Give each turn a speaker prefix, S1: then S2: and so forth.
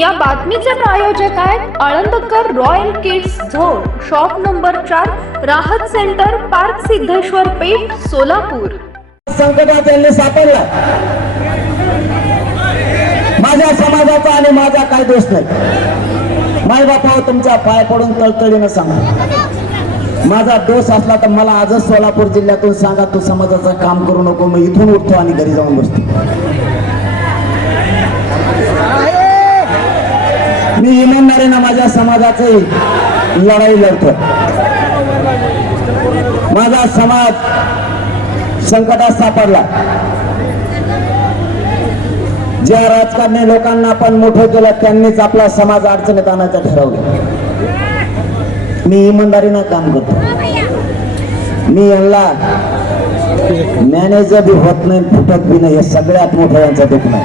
S1: या बातमीचे प्रायोजक आहेत Alandkar royal kids zone shop number चार राहत सेंटर पार्क सिद्धेश्वर पेठ सोलापूर.
S2: संकटात त्यांनी सापडला. माझ्या समाजाचा आणि माझा काय दोष नाही. माय बापावर तुमचा पाय पडून तळतळीनं सांगा. माझा दोष असला तर मला आजच सोलापूर जिल्ह्यातून सांगा तू समाजाचं काम करू नको मग इथून उठतो आणि घरी जाऊन बसतो. मी इमानदारीनं माझ्या समाजाची लढाई लढतो. माझा समाज संकटात सापडला. ज्या राजकारणी लोकांना आपण मोठं केलं त्यांनीच आपला समाज अडचणीत आणायचं ठरवलं. मी इमानदारीनं काम करतो. मी यांना मॅनेजर बी होत नाही फुटत बी नाही हे सगळ्यात मोठं यांचं दुखणं